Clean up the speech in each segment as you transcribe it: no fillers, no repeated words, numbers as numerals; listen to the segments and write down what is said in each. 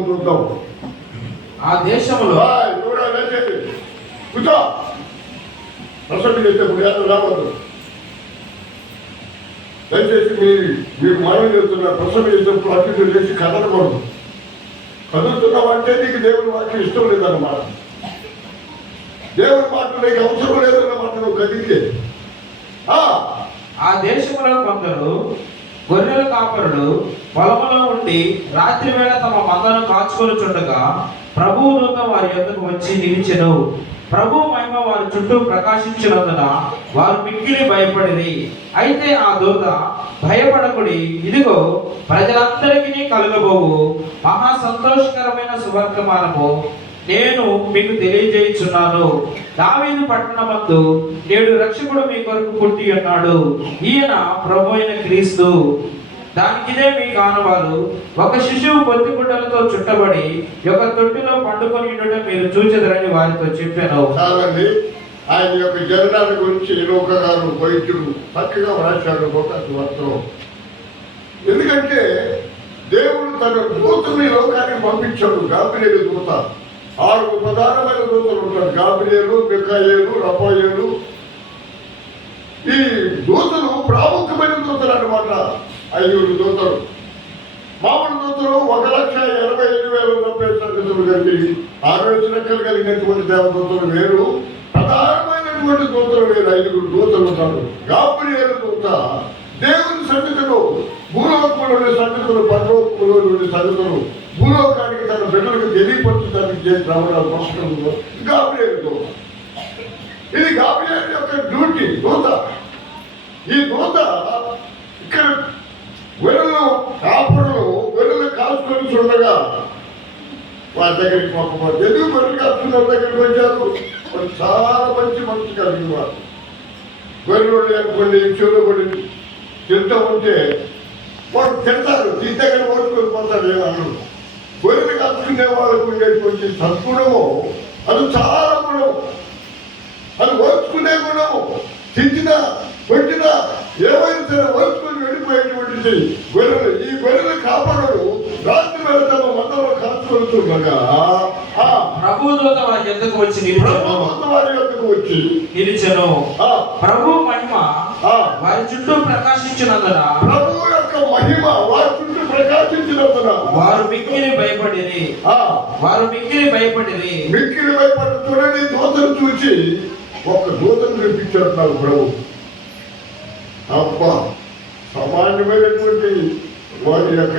మనం చూద్దాం. ఆ దేశంలో కూర్చో. ప్రసంగం చేసేప్పుడు ఎవరు రావద్దు. దయచేసి మీరు మనం చేస్తున్నారు. ప్రసంగం చేసేప్పుడు అటు చేసి కదలకూడదు. కదులుతున్నామంటే నీకు దేవుని వాక్యం ఇష్టం లేదన్నమాట. దేవుని మాట నీకు అవసరం లేదన్నమాట. నువ్వు కదిలితే ఆ దేశంలో కొందరు గొర్రెల కాపరులు పొలములో ఉండి రాత్రి వేళ తమ మందను కాచుకొనుచుండగా ప్రభువు దూత వారి యొద్దకు వచ్చి నిలిచెను. ప్రభు మహిమ వారి చుట్టూ ప్రకాశించినందున వారు మిక్కిలి భయపడిరి. అయితే ఆ దూత, భయపడకుడి, ఇదిగో ప్రజలందరికీ కలుగబోవు మహా సంతోషకరమైన సువర్తమానము నేను మీకు తెలియజేయుచున్నాను. దావీదు పట్టణమందు నేడు రక్షకుడు మీ కొరకు పుట్టి ఉన్నాడు. ఈయన ప్రభు అయిన క్రీస్తు. దానికిదే మీ కానువాలు. ఒక శిశువు పొత్తి గుడ్డలతో చుట్టబడి ఒక తొట్టిలో పండుకొని ఉండటం మీరు చూచెదరని వారితో చెప్పాను. ఆయన యొక్క జననాన్ని గురించి లోక గారు వైద్యుడు చక్కగా వ్రాశాడు లోకం. ఎందుకంటే దేవుడు తన దూతని లోకానికి పంపించాడు. గాబ్రియేలు దూత. 6 ప్రధానమైన దూతలు ఉంటారు. గాబ్రియేలు, మిఖాయేలు, రఫాయేలు. ఈ దూతలు ప్రాముఖ్యమైన దూతలు అన్నమాట. 5 దూతలు. మామూలు దూతలు 1,85,000 సంగతులు కలిగి 6 రెక్కలు కలిగినటువంటి దేవదూతలు వేరు. ప్రధానమైనటువంటి దూతలు వేరు. 5 దూతలు ఉంటారు. గాబ్రియేలు దూత దేవుని సంగతులు, భూలోకంలో ఉండే సంగతులు, పరలోకంలో ఉండే సంగతులు భూలోకానికి తన బిడ్డలకు తెలియపరచడానికి చేసి రావడం పుస్తకంలో గాబ్రియేలు దూత. ఇది గాబ్రియేలు యొక్క డ్యూటీ. దూత. ఈ దూత ఇక్కడ గొర్రెలు కాపరులు గొర్రెలు కాసుకొని చూడగా వారి దగ్గరికి పంపబడి ఎందుకు గొర్రెలు కాసుకున్న దగ్గరికి వచ్చారు? చాలా మంచి మనసు కలిగిన వారు. గొర్రెలు అనుకోండి చెవులో పడి తింటూ ఉంటే వాడు తింటారు. దగ్గర ఓడుకొని పోతాడు. ఏమన్నాడు? గొర్రెలు కాసుకునే వాళ్ళకు ఉండేటువంటి సద్గుణము అది చాలా గుణము. అది ఓర్చుకునే గుణము. తింటినా కొట్టినా ఏమైనా సరే ఓర్చుకొని వెళ్ళిపోయేటువంటిది గొర్రెలు. ఈ గొర్రెలు కాపాడు రాత్రి వేళ తమ మందలో కాచుకొలుతుండగా ప్రభు దూత వారి యొద్దకు వచ్చి నిలిచెను. ప్రభు మహిమ వారి చుట్టూ ప్రకాశించినందున ప్రభు యొక్క మహిమ వారి చుట్టూ ప్రకాశించినందున వారు మిక్కిలి భయపడిరి. మిక్కిలి భయపడుతూనే దూతను చూసి ఒక దూతను చూపించారు ప్రభు. అబ్బా, సామాన్యమైనటువంటి వారి యొక్క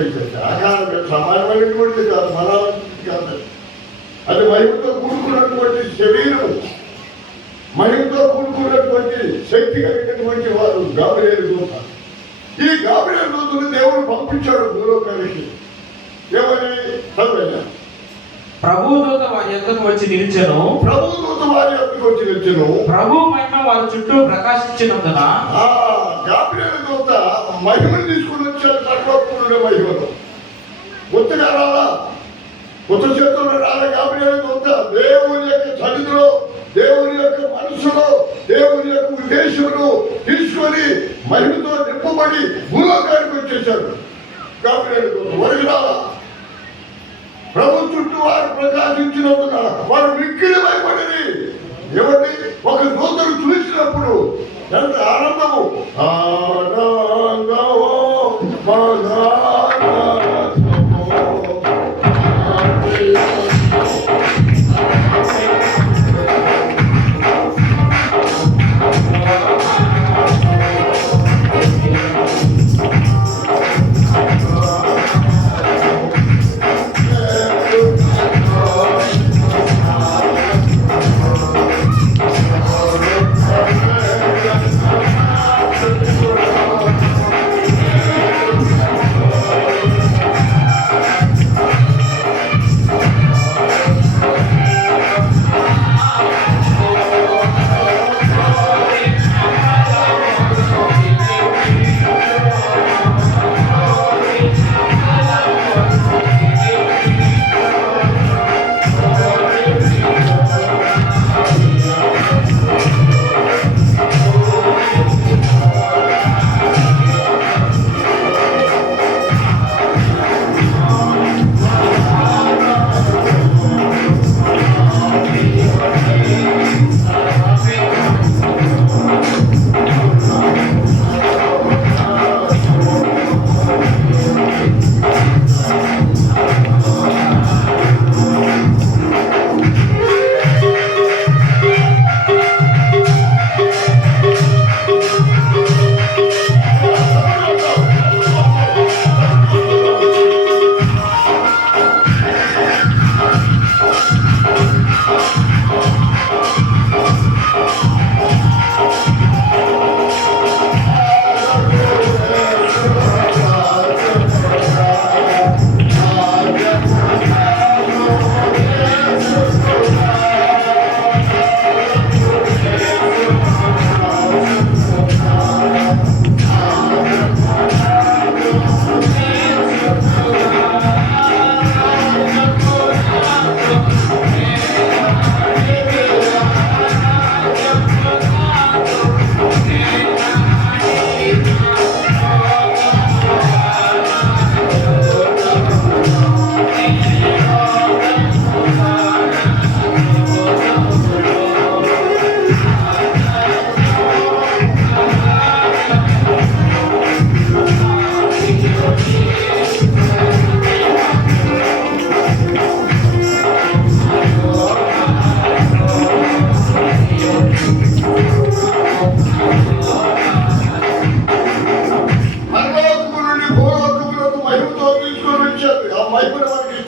ఆకారం సామాన్యమైనటువంటి కాదు, మనాలంటి కాదు. అది మహిమతో కూడుకున్నటువంటి శరీరం, మహిమతో కూడుకున్నటువంటి శక్తి కలిగినటువంటి వారు గాబ్రియేలు దూత. ఈ గాబ్రియేలు దూతను దేవుడు పంపించాడు భూలోకానికి. ఏమని చదివాను? ప్రభు దూత వారి యొద్దకు వచ్చి నిలిచెను. ప్రభు మహిమ వారి చుట్టూ ప్రకాశించినందున గాబ్రియేలు దూత మహిమను తీసుకుని వచ్చాడు. పరలోకములో మహిమను ఉత్తగా రాలా, ఉత్త చేతుల్లో రాలే. గాబ్రియేలు దూత దేవుని యొక్క సన్నిధిలో, దేవుని యొక్క మనసులో, దేవుని యొక్క ఉద్దేశంలో తీసుకొని మహిమతో నింపబడి భూలోకానికి వచ్చేశాడు. గాబ్రియేలు దూత వరకు రాలా. ప్రభు చుట్టూ వారు ప్రకాశించినందున వారు మిక్కిలి భయపడిరి. ఏమండి? ఒక దూతను చూసినప్పుడు ఎంత ఆనందము!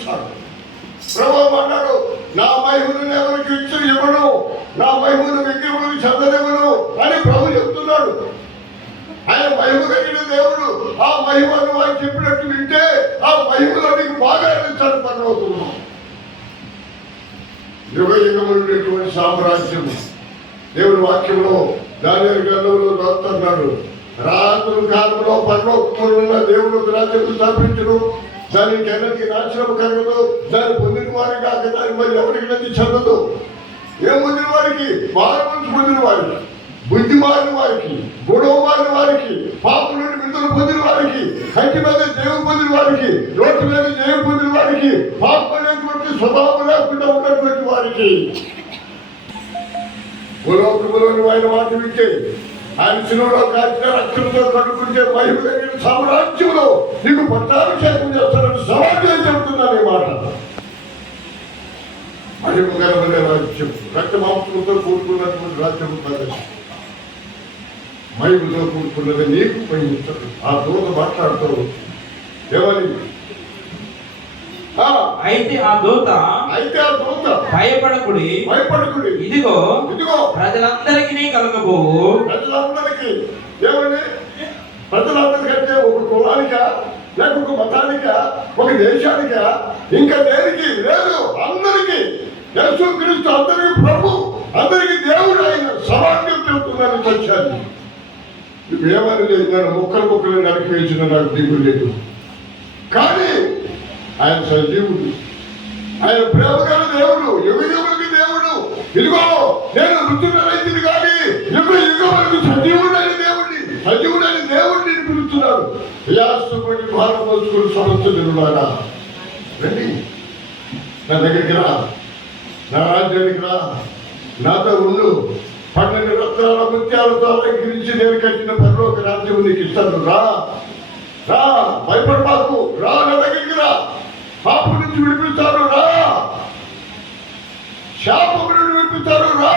చూస్తాడు. ప్రభు అన్నాడు, నా మహిమను ఎవరికి ఇవ్వను, నా మహిమను విగ్రహములకు చెందనివ్వను అని ప్రభు చెప్తున్నాడు. ఆయన మహిమ కలిగిన దేవుడు. ఆ మహిమను ఆయన చెప్పినట్టు వింటే ఆ మహిమలో నీకు బాగా ఇస్తాడు. పర్వతున్నాం యుగ యుగములైనటువంటి సామ్రాజ్యం దేవుడి వాక్యంలో దానియేలు గ్రంథంలో రాస్తున్నాడు. రాత్రుల కాలంలో పరలోకములున్న దేవుడు రాజ్యం స్థాపించను, దానికి ఎన్నటికి నాశనం కలగదు, దాన్ని పొందిన వారికి కాక దాన్ని మరి ఎవరికి నది చెందదు. ఏం పొందిన వారికి? మానవులు పొందిన వారికి, బుద్ధి మారిన వారికి, గొడవ మారిన వారికి, పాపం నుండి విడుదల పొందిన వారికి, కంటి మీద జయం పొందిన వారికి, నోటి మీద జయం పొందిన వారికి, పాపం అనేటువంటి స్వభావం లేకుండా ఉన్నటువంటి వారికి. భూలోకములోని ఆయన మాట వింటే, ఆయన శిలువలో కాచిన రక్తంతో కడుక్కుంటే మహిమ కలిగిన సామ్రాజ్యంలో నీకు పట్టాభిషేకం చేస్తానని సమాజం చెబుతున్నాను. ఈ మాట మహిమకరమైన రాజ్యం, రక్తమాంసంతో కూడుకున్నటువంటి రాజ్యం కాదు, మహిమతో కూడుకున్నది నీకు మహిమిస్తాడు. ఆ దూత మాట్లాడుతూ ఏమని? అయితే ఆ దూత భయపడకుడి, ఇదిగో ప్రజలందరికీ కలగబోవు. ప్రజలందరికీ ఏమని? ప్రజలందరికంటే ఒక కులానిక, లేక ఒక మతానిక, ఒక దేశానిక, ఇంకా దేనికి లేదు, అందరికీ యేసుక్రీస్తు అందరికీ ప్రభు, అందరికీ దేవుడు. ఆయన సమాజం చెబుతున్నాను సత్యాన్ని. ఏమని లేదు, నేను ముక్కలు నరికి వేసిన నాకు దిగులు లేదు. కానీ ఆయన సజీవుడు, ఆయన ప్రేమగల దేవుడు, యుగ యుగకి దేవుడు. ఇదిగో నేను మృతుడైంది కానీ యుగ యుగములకు సజీవుడైన దేవుడిని పిలుస్తున్నాడు. ప్రయాసపడి భారం మోసుకుని సమస్యలున్నారా, రండి నా దగ్గరికి రా, నా రాజ్యానికి రా, నాతో ఉండు. 12 రత్నాల ముత్యాలతో అలంకరించి నేను కట్టిన పరలోక రాజ్యం నీకు ఇస్తాను. రా రా, భయపడమాకు, రా, నా దగ్గరికి రా. పాపం నుంచి విడిపిస్తాను, రా. శాపం నుండి విడిపిస్తాను, రా.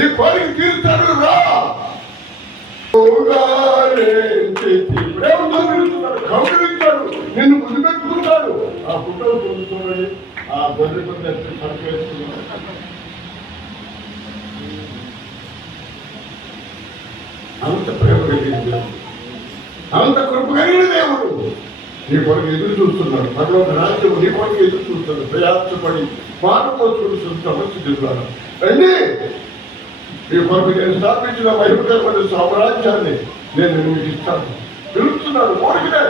ఈ కోరిక తీరుస్తాను, రా. ప్రేమతో పిలుస్తున్నాడు, కౌగిలించాడు, నిన్ను ముందు పెట్టుకుంటాడు. ఆ పుట్టలు పొందుతున్నాడు, ఆ గొర్రె పొంది సంకేస్తున్నాడు. అంత ప్రేమ కలిగిన దేవుడు, అంత కృప కలిగిన దేవుడు నీ కొరకు ఎదురు చూస్తున్నాడు. పరలోక రాజ్యం నీ కొరకు ఎదురు చూస్తున్నాడు. ప్రయాసపడి మానవోచుడు సమస్య దిగుతాను. రండి, నీ కొరకు నేను స్థాపించిన మహిమకరమైన సామ్రాజ్యాన్ని నేను మీకు ఇస్తాను. పిలుస్తున్నాడు. కోరికనే,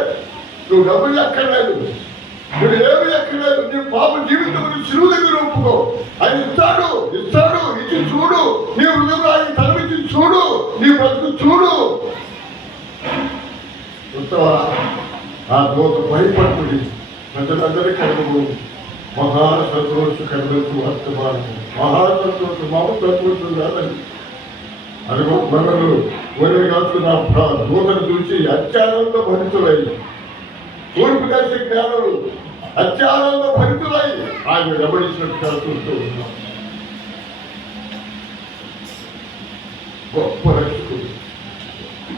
నువ్వు డబ్బులు ఎక్కర్లేదు, నువ్వు ఏమి ఎక్కర్లేదు. నీ పాప జీవితం శిలువ దగ్గర ఒప్పుకో. ఆయన ఇస్తాడు, ఇచ్చి చూడు. నీ హృదయంలో ఆయన తలమిచ్చి చూడు, నీ బ్రతుకు చూడు. చూస్తావా? ఆ దూత భయపడుతుంది. ప్రజలందరికీ కలుగు మహా సంతోషకరమైన వర్తమానం, మహా సంతోషం, మామూలు సంతోషం కాదండి. అదిగో మనలు ఒరే కాచుకున్న దూతను చూసి అత్యానంద భరితులై, తూర్పు దేశ జ్ఞానులు అత్యానంద భరితులై ఆయన వెంబడించినట్టుగా చూస్తూ ఉన్నాం. గొప్ప రక్షకుడు,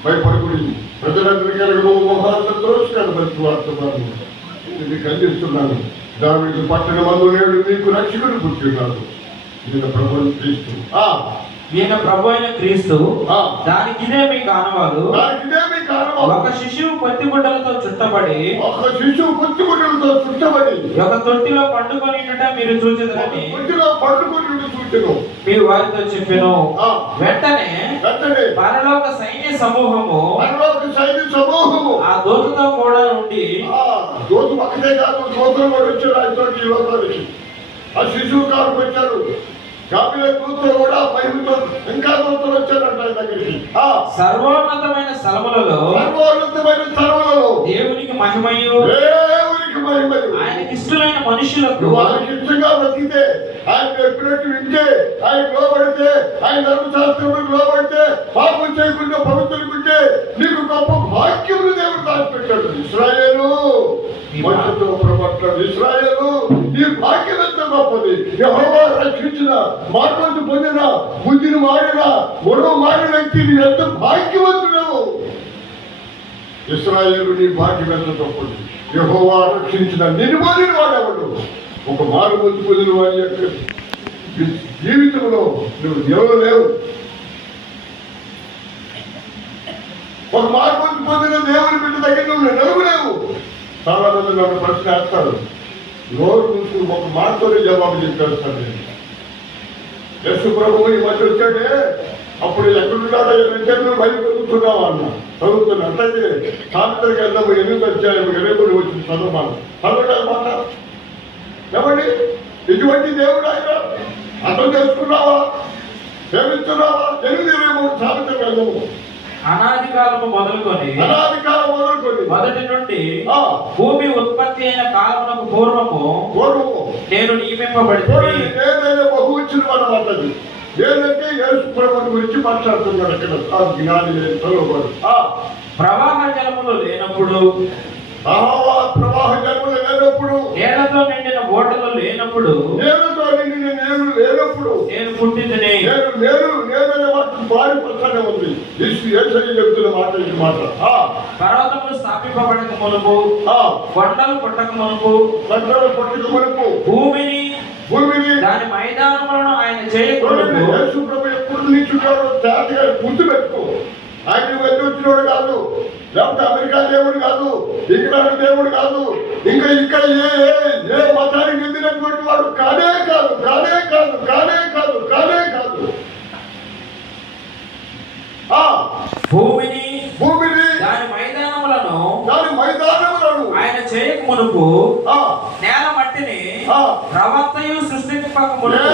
భయపడుకుని ప్రజలందరికీ కలగబో మహా సంతోషకరమైన వర్తమానం ఇది ఖండిస్తున్నాను. దావీదు పట్టణమందు నేడు నీకు రక్షకుడు పుట్టినాడు. ఈయన ప్రభువు క్రీస్తు. ఈయన ప్రభు అయిన క్రీస్తు. దానికిదే మీ కానవాలు. ఒక శిశువు పొత్తి గుడ్డలతో చుట్టబడి ఒక తొట్టిలో పండుకొని మీరు చూచెదరని మీరు వారితో చెప్పెను. వెంటనే పరలోక సైన్య సమూహము ఆ దూతతో కూడా ఉండి, దూత పక్కనే కాదు, దూతలు కూడా వచ్చారు ఆయనతోటి ఈ లోకానికి. ఆ శిశువు కారుకు వచ్చారు. కాబట్టి దూతలు కూడా మహిమతో ఇంకా దూతలు వచ్చారంట ఆయన దగ్గరికి. సర్వోన్నతమైన స్థలములలో దేవునికి మహిమయు, ఆయనకి ఇష్టమైన మనుషులకు వారికి ఇష్టంగా బతికితే, ఆయన చెప్పినట్టు వింటే, ఆయన లోబడితే, ఆయన ధర్మశాస్త్రములకు లోబడితే, పాపం చేయకుండా పవిత్రులుకుంటే నీకు గొప్ప భాగ్యములు దేవుడు దాచిపెట్టాడు. ఇశ్రాయేలు మనుషులతో ప్రపట్టాడు. ఇశ్రాయేలు ఈ భాగ్యం ఎంత గొప్పది. యెహోవా రక్షించిన, మార్పు పొందిన, బుద్ధిని మారిన, గొడవ మారిన వ్యక్తి ఎంత భాగ్యవంతుడు. ఇశ్రాయేలు నీ భాగ్యం ఎంత గొప్పది. యెహోవా రక్షించిన నిన్ను పోలిన వాడెవడు? ఒక మారుమూర్తి పొందిన వాడి యొక్క జీవితంలో నువ్వు దేవుడు లేవు. ఒక మారుమూర్తి పొందిన దేవుని బిడ్డ దగ్గర నువ్వు నిలవలేవు. చాలా మంది నన్ను ప్రశ్న వేస్తారు, నోరు మూసుకుని ఒక మాటతోనే జవాబు చెప్పేస్తాను నేను. యేసు ప్రభువు ఈ మధ్య వచ్చాడే, అప్పుడు ఎక్కడున్నాడో నువ్వు బయట చదువుతున్నావా అన్న. చదువుతున్నా అంటే సాయంత్రం వెళ్దాము 8 అధ్యాయం 23 వచ్చింది చదవమాట చదవమాట. ఏమండి, ఇటువంటి దేవుడు ఆయన అర్థం చేసుకున్నావా? ప్రేమిస్తున్నావా? 8:23 సాయంత్రం వెళ్దాము. అనాది కాలము మొదలుకొని మొదటి నుండి భూమి ఉత్పత్తి అయిన కాలమునకు పూర్వము నేను నియమింపబడితే బహువచ్చిన అన్నమాట. ఏదంటే యేసు ప్రభువుని గురించి మాట్లాడుతున్నాడు అక్కడ. జ్ఞాని చదువుకోడు. ప్రవాహ జలములు లేనప్పుడు, ప్రవాహ జలములు లేనప్పుడు, నీళ్లతో నిండిన ఓటలు లేనప్పుడు, నీళ్లతో నిండిన నీళ్లు లేనప్పుడు నేను పుట్టిందని నేననే మాట భారీ ప్రశ్న ఉంది. చెప్తున్న మాట ఇది మాట. పర్వతములు స్థాపింపబడక మునుపు, కొండలు పుట్టక మునుపు, భూమిని దాని మైదానములను ఆయన చేయకూడదు. యేసు ప్రభు ఎప్పుడు నిల్చుంటాడో జాతిగా గుర్తు పెట్టుకో. ఆయన వెళ్ళి వచ్చినోడు కాదు, లేకపోతే అమెరికా దేవుడు కాదు, ఇంగ్లాండ్ దేవుడు కాదు, ఇంకా ఇక్కడ ఏ మతానికి చెందినటువంటి వాడు కానే కాదు. భూమిని దాని మైదానములను ఆయన చేయక మునుపు నేల మట్టిని రవత్తయు సృష్టింపక మునుపు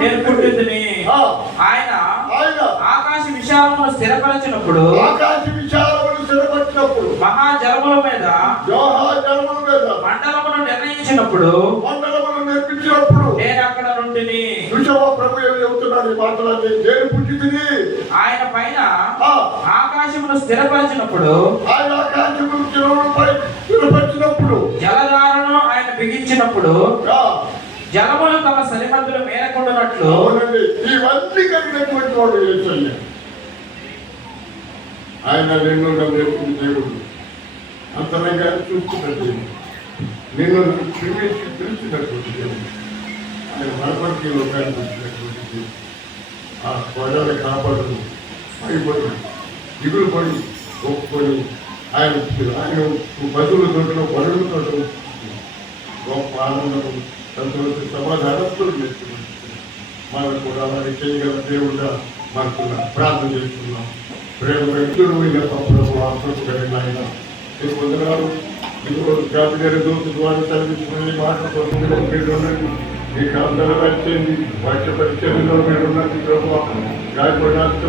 నేను పుట్టిందని. ఆయన ఆకాశ విశాలమును స్థిరపరచినప్పుడు మహాజలముల మీద మండలమును నిర్ణయించినప్పుడు నేను అక్కడ నుండి. ప్రభు ఏమి చెబుతున్నాడు ఈ మాటలన్నీ? నేను పుట్టింది ఆయన పైన ఆకాశమును స్థిరపరిచినప్పుడు, ఆయన ఆకాశమును స్థిరపరిచినప్పుడు, జలధారను ఆయన బిగించినప్పుడు జలములు తమ సరిహద్దులు మేరకుండానట్లు. ఇవన్నీ కలిగినటువంటి వాడు యేసయ్య. ఆయన నిన్ను నేర్పిన దేవుడు, అంతరంగా చూస్తున్న దేవుడు, నిన్ను పిలిచినటువంటి దేవుడు, ఆయన మనపడికి లోకానికి వచ్చినటువంటి దేవుడు. ఆ గొడవలు కాపాడు అయిపోయి దిగులు పడి ఒప్పుకొని ఆయన బతువుల తోటలో పడుల తోటలో గొప్ప ఆనందం సంతోష సమాధానంతో చేస్తున్నాం. మనకు కూడా అలాగే చేయగల దేవుడుగా మనకు ప్రార్థన చేస్తున్నాం. ప్రేమ వ్యక్తులు ప్రభు ఆశ్రమం ఆయన పొందరాలు ఇదిగో జాతీయ దూత ద్వారా చదివించుకుని మాటలతో మీరు ఉన్నది. మీ కాంతలు వచ్చేది వాక్య పరిచయంలో మీరు ఉన్నది. ప్రభు గాయపడాల్సి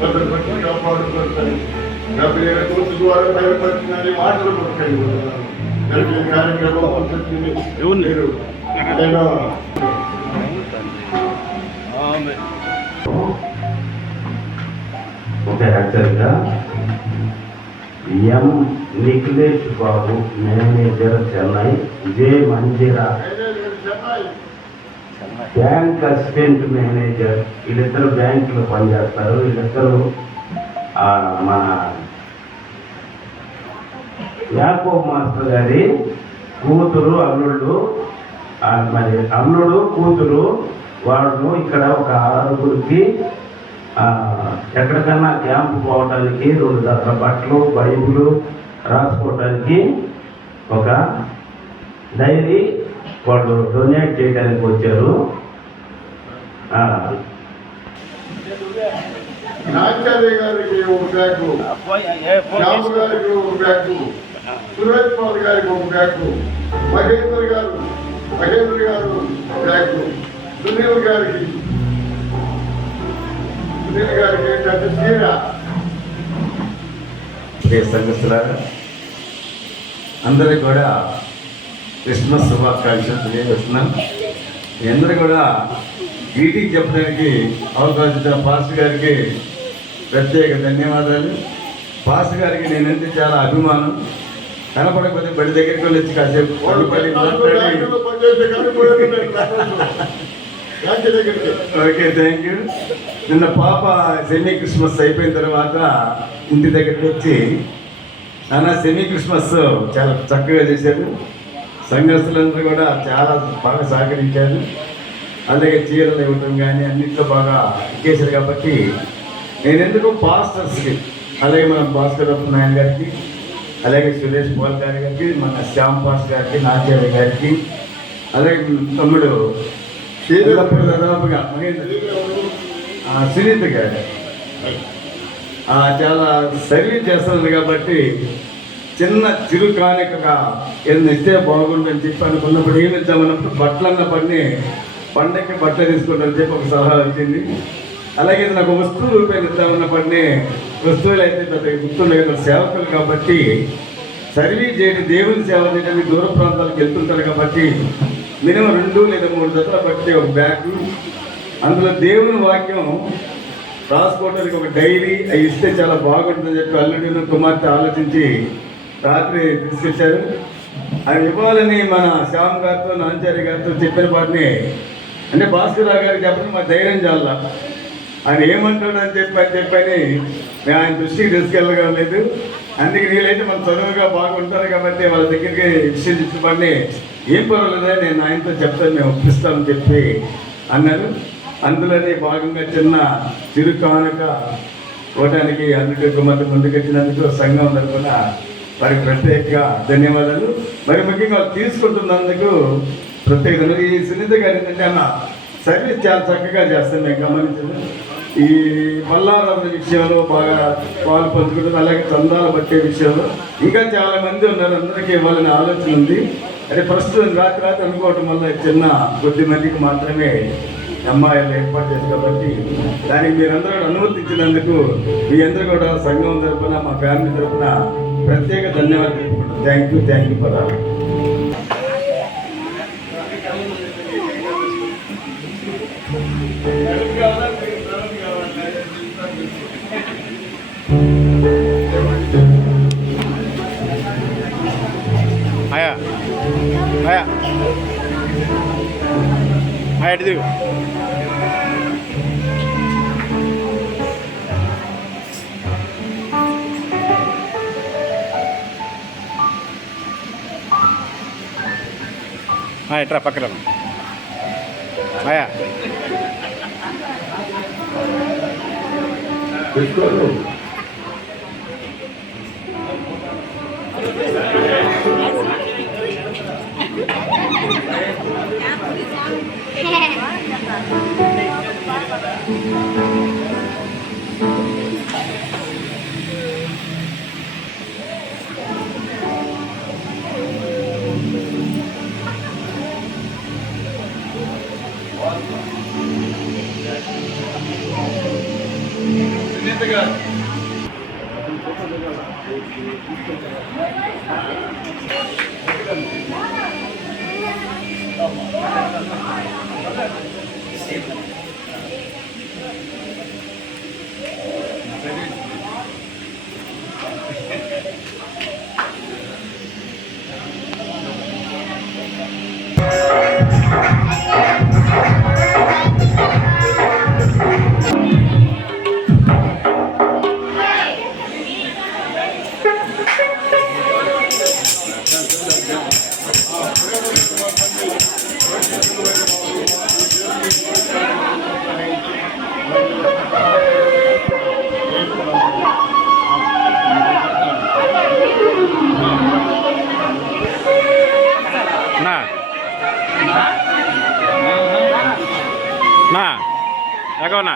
భద్రపరిచి కాపాడుతారు. జాతీయ దూత ద్వారా బయలుపరిచిన మాటలు కొట్టుకొని జరిగే కార్యక్రమం మీరు యాక్చువల్గా ఎం నిఖిలేష్ బాబు, మేనేజర్ చెన్నై, జే మంజిరా బ్యాంక్ అసిస్టెంట్ మేనేజర్. వీళ్ళిద్దరు బ్యాంకులో పనిచేస్తారు. వీళ్ళిద్దరు మన యాకోబ్ మాస్టర్ గారి కూతురు అల్లుళ్ళు. మరి అల్లుడు కూతురు వాళ్ళు ఇక్కడ ఒక 6గురికి ఎక్కడికన్నా క్యాంపు పోవడానికి 2 జతల బట్టలు, బైబులు రాసుకోవడానికి ఒక డైరీ వాళ్ళు డొనేట్ చేయడానికి వచ్చారు. ఆచార్య గారికి ఒక బ్యాగు, శ్యాము గారికి ఒక బ్యాగు, సురేష్ బాబు గారికి ఒక బ్యాగు, మహేంద్ర గారు బ్యాగు, సునీల్ గారికి ఏంటంటే సీరా. సంఘస్థులారా అందరికి కూడా క్రిస్మస్ శుభాకాంక్షలు తెలియజేస్తున్నాను. మీ అందరూ కూడా మీటింగ్ చెప్పడానికి అవకాశం ఇచ్చిన పాస్టర్ గారికి ప్రత్యేక ధన్యవాదాలు. పాస్టర్ గారికి నేనంటే చాలా అభిమానం. కనపడకపోతే బడి దగ్గరికి వెళ్ళి వచ్చి కాసేపు మాట్లాడి యాంటీ దగ్గరికి. Okay, thank you. నిన్న పాప సెమీ క్రిస్మస్ అయిపోయిన తర్వాత ఇంటి దగ్గరికి వచ్చి నాన్న సెమీ క్రిస్మస్ చాలా చక్కగా చేశారు, సంఘస్థులందరూ కూడా చాలా బాగా సహకరించారు, అలాగే చీరలు ఇవ్వటం కానీ అన్నింటిలో బాగా ఇచ్చేశారు. కాబట్టి నేను ఎందుకు పాస్టర్స్కి, అలాగే మన భాస్కర్ నాయన గారికి, అలాగే సురేష్ పాల్ గారికి, మన శ్యామ్ పాస్ గారికి, నాచార్య గారికి, అలాగే తమ్ముడు దాదాపుగా సునీత గారు చాలా సర్వీస్ చేస్తున్నారు. కాబట్టి చిన్న చిరు కానుకగా ఏదైనా ఇస్తే బాగుంటుందని చెప్పి అనుకున్నప్పుడు ఏమి ఇద్దామన్నప్పుడు బట్టలన్న పండగకి బట్టలు తీసుకుంటారని చెప్పి ఒక సలహా వచ్చింది. అలాగే నాకు వస్తువు రూపాయలు ఇద్దామన్న వస్తువులు అయితే పెద్ద గుర్తుండే కదా, సేవకులు కాబట్టి సర్వీస్ చేయడం, దేవుని సేవ చేయడానికి దూర ప్రాంతాలకు వెళ్తుంటారు. కాబట్టి మినిమం 2 లేదా 3 జతల బట్టి ఒక బ్యాగ్, అందులో దేవుని వాక్యం రాసుకోవడానికి ఒక డైరీ అవి ఇస్తే చాలా బాగుంటుందని చెప్పి అల్లుడిని కుమార్తె ఆలోచించి రాత్రి తీసుకొచ్చారు. అవి ఇవ్వాలని మన శ్యామ్ గారితో, నాంచార్య గారితో చెప్పిన వాటిని అంటే భాస్కర్ రావు గారికి చెప్పడం మా ధైర్యం చాలా, ఆయన ఏమంటాడు అని చెప్పని మేము ఆయన దృష్టికి తీసుకెళ్ళగలేదు. అందుకే వీళ్ళైతే మన చదువుగా బాగుంటారు కాబట్టి వాళ్ళ దగ్గరికి విషయం తీసుకుని ఏం పర్వాలేదా నేను ఆయనతో చెప్తాను, మేము ఒప్పిస్తామని చెప్పి అన్నారు. అందులోనే భాగంగా చిన్న చిరు కానుక ఇవ్వడానికి అల్లుడి కుమార్తె ముందుకొచ్చినందుకు సంఘం తరఫున వారికి ప్రత్యేక ధన్యవాదాలు. మరి ముఖ్యంగా తీసుకుంటున్నందుకు ప్రత్యేక ధన్యవాదాలు. ఈ సునీత గారు ఏంటంటే అన్న సర్వీస్ చాలా చక్కగా చేస్తాం, మేము గమనించాము. ఈ మల్లారాధన విషయంలో బాగా పాలు పంచుకుంటుంది, అలాగే చందాలు పట్టే విషయంలో ఇంకా చాలా మంది ఉన్నారు, అందరికీ ఇవ్వాలని ఆలోచన ఉంది. అంటే ప్రస్తుతం రాత్రి అనుకోవటం వల్ల చిన్న కొద్ది మందికి మాత్రమే అమ్మాయిలు ఏర్పాటు చేశారు. కాబట్టి దానికి మీరందరూ అనుమతించినందుకు మీ అందరూ కూడా సంఘం తరఫున, మా ఫ్యామిలీ తరఫున ప్రత్యేక ధన్యవాదాలు తెలుపుకుంటాం. థ్యాంక్ యూ పదాలు. ఇటు దిగు. ఇట్రా పక్కన ఆయా తీసుకోరు. ఎగవనా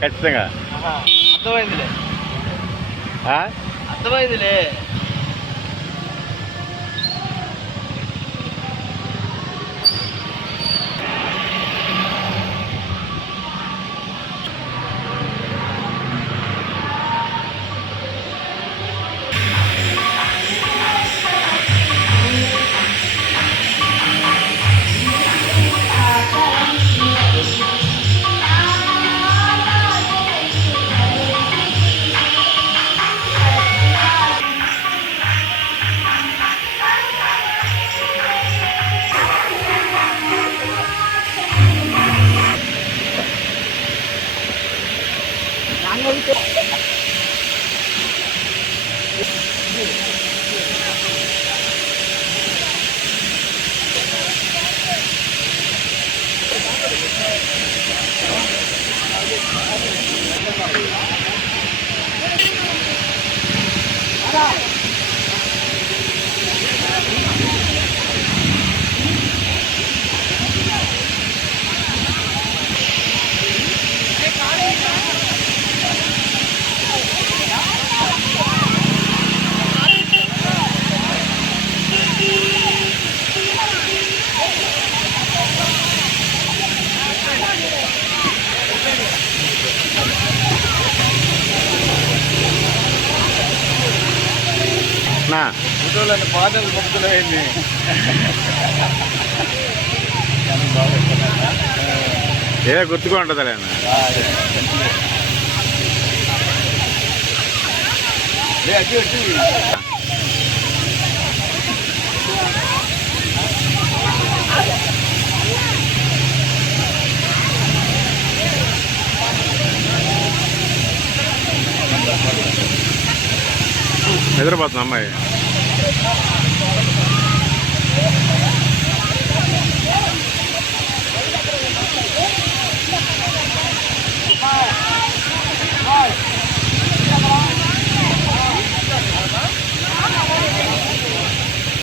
ఖచ్చితంగా అర్థమైందిలే ఆ? అర్థమైందిలే. నా ఫోటోలని పాటలు మొక్కుతున్నాయండి. ఏదో గుర్తుగా ఉంటుందిలే అన్న. నిద్రపోతున్నా అమ్మాయి.